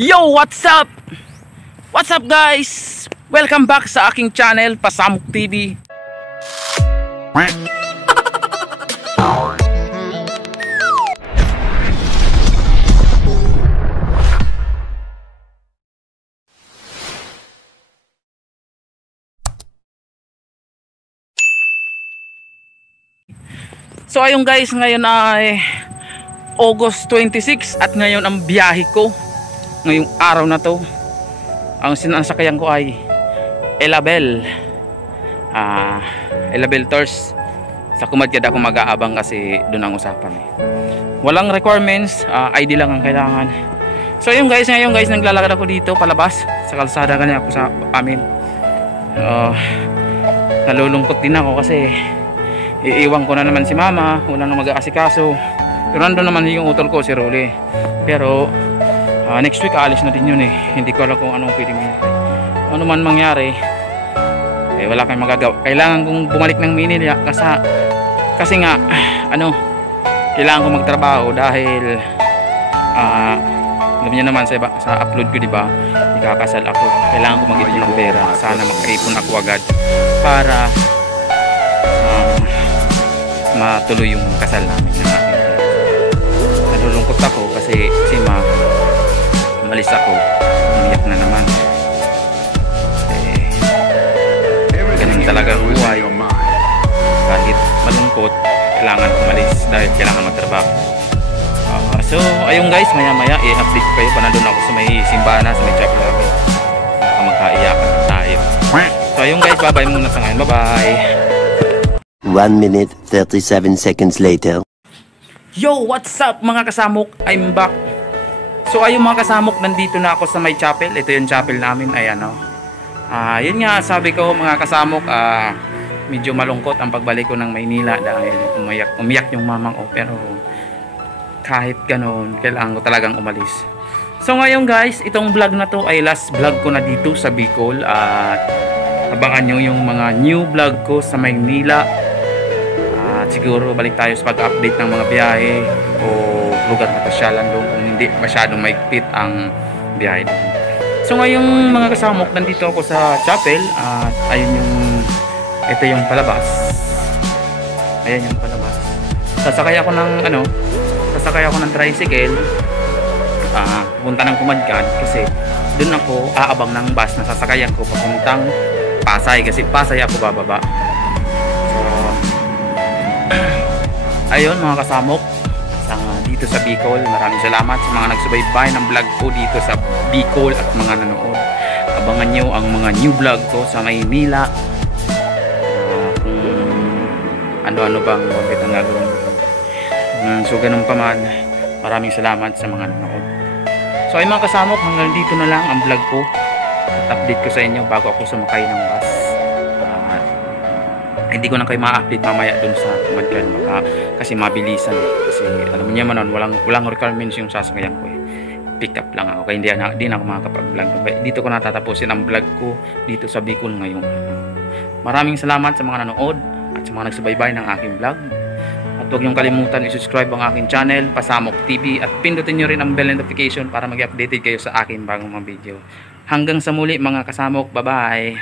Yo, what's up? What's up guys? Welcome back sa aking channel, Pasamok TV. So ayun guys, ngayon ay August 26 at ngayon ang biyahe ko ngayong araw na to. Ang sinasakyan ko ay Elabel Tours. Sa Kumadjad ako mag-aabang kasi doon ang usapan Walang requirements, ID lang ang kailangan. So ayun guys, ngayon guys naglalakad ako dito palabas sa kalsada ganyan ako sa amin. Nalulungkot din ako kasi iiwan ko na naman si mama, wala nang mag-aasikaso. Pero nandun naman yung utol ko, si Rolly. Pero next week aalis na din yun Hindi ko alam kung anong pwede mangyari. Ano man mangyari, wala kayong magagawa. Kailangan kong bumalik ng Manila kasi nga kailangan ko magtrabaho dahil alam niyo naman sa upload ko, diba, ikakasal ako. Kailangan ko mag-ipon ng pera. Sana mag-ipon ako agad para matuloy yung kasal namin ng akin. Nalulungkot ako kasi si umalis ako, umiyak na naman. Ganun talaga ang buhay. Kahit malungkot, kailangan umalis dahil kailangan magtrabaho. So ayun guys, maya maya i-update ko kayo pa nandun ako sa may simbahan, sa may chapel namin. Baka magkaiyakan tayo. So ayun guys, bye bye muna sa ngayon. Bye bye. 1 minute 37 seconds later. Yo, what's up mga kasamok? I'm back. So ayun mga kasamok, nandito na ako sa may chapel. Ito yung chapel namin. Ayan yun nga sabi ko mga kasamok, medyo malungkot ang pagbalik ko ng Maynila dahil umiyak yung mamang ko. Pero kahit ganoon, kailangan ko talagang umalis. So ngayon guys, itong vlog na to ay last vlog ko na dito sa Bicol. At abangan nyo yung mga new vlog ko sa Maynila. Siguro balik tayo sa pag-update ng mga biyahe o lugar na pasyalan doon kung hindi masyadong maigpit ang biyahe doon. So ngayong mga kasamok, nandito ako sa chapel at ayun ito yung palabas. Ayan yung palabas. Sasakay ako ng tricycle pupunta ng Kumadjad kasi doon ako aabang ng bus na sasakayan ko papuntang Pasay kasi Pasay ako bababa. Ayun mga kasamok, dito sa Bicol, maraming salamat sa mga nagsubaybay ng vlog ko dito sa Bicol at mga nanood. Abangan nyo ang mga new vlog ko sa Maynila. Ano-ano bang bakit ang gagawin ko. So ganun pa man, maraming salamat sa mga nanood. So ay mga kasamok, hanggang dito na lang ang vlog ko. At update ko sa inyo bago ako sumakay ng bus. Hindi ko na kayo ma-update mamaya dun sa Kumadjad baka kasi mabilisan kasi alam niyo man walang requirements yung sasakyan ko pick up lang ako kaya hindi na ako makakapag-vlog. Dito ko natatapusin ang vlog ko dito sa Bicol ngayon. Maraming salamat sa mga nanood at sa mga nagsubaybay ng aking vlog. At huwag niyong kalimutan i-subscribe ang aking channel, Pasamok TV, at pindutin niyo rin ang bell notification para mag-updated kayo sa aking bagong mga video. Hanggang sa muli mga kasamok, bye bye.